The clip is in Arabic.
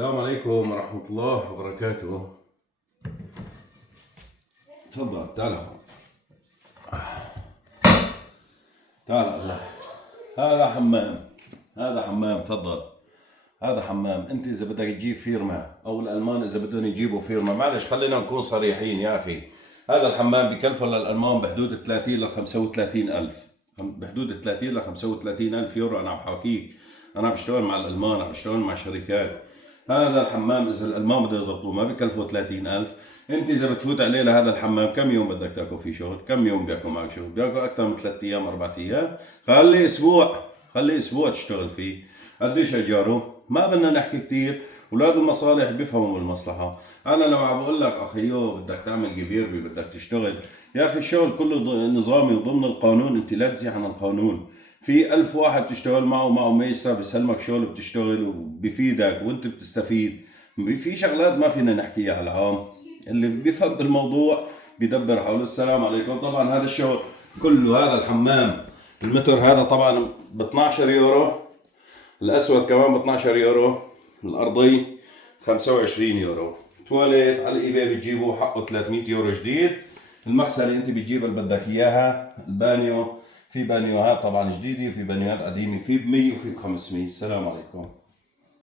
السلام عليكم ورحمة الله وبركاته. تفضل تعال هون. تعال الله. هذا حمام. هذا حمام تفضل. هذا حمام. انت اذا بدك تجيب فيرما او الالمان اذا بدهم يجيبوا فيرما، معلش خلينا نكون صريحين يا اخي. هذا الحمام بكلفه للالمان بحدود 30 ل 35 الف، بحدود 30 ل 35 الف يورو. انا عم بحاكيك، انا عم بشتغل مع الالمان، عم بشتغل مع شركات. هذا الحمام اذا الالمان بده يظبطوه ما بكلفه 30 الف. انت اذا بتفوت عليه لهذا الحمام كم يوم بدك تاكل فيه شغل؟ كم يوم بياكل معك شغل؟ بياكل اكثر من 3 ايام 4 ايام. خلي اسبوع، خلي اسبوع تشتغل فيه. قديش اجاره؟ ما بدنا نحكي كثير، اولاد المصالح بيفهموا بالمصلحه. انا لو عم بقول لك اخيو بدك تعمل جبيربي بدك تشتغل، يا اخي الشغل كله نظامي وضمن القانون، انت لا تزيح عن القانون. في 1000 واحد بتشتغل معه ميسر بيسلمك شغل بتشتغل وبيفيدك وانت بتستفيد. في شغلات ما فينا نحكيها على العام، اللي بيفهم بالموضوع بيدبر حوله. السلام عليكم. طبعا هذا الشغل كله، هذا الحمام المتر هذا طبعا ب 12 يورو، الاسود كمان ب 12 يورو، الارضي 25 يورو. تواليت على الاي باي بتجيبه حقه 300 يورو جديد. المغسله انت بتجيبها اللي بدك اياها. البانيو، في بانيوهات طبعا جديده وفي بانيوهات قديمه، في ب 100 وفي ب 500. السلام عليكم.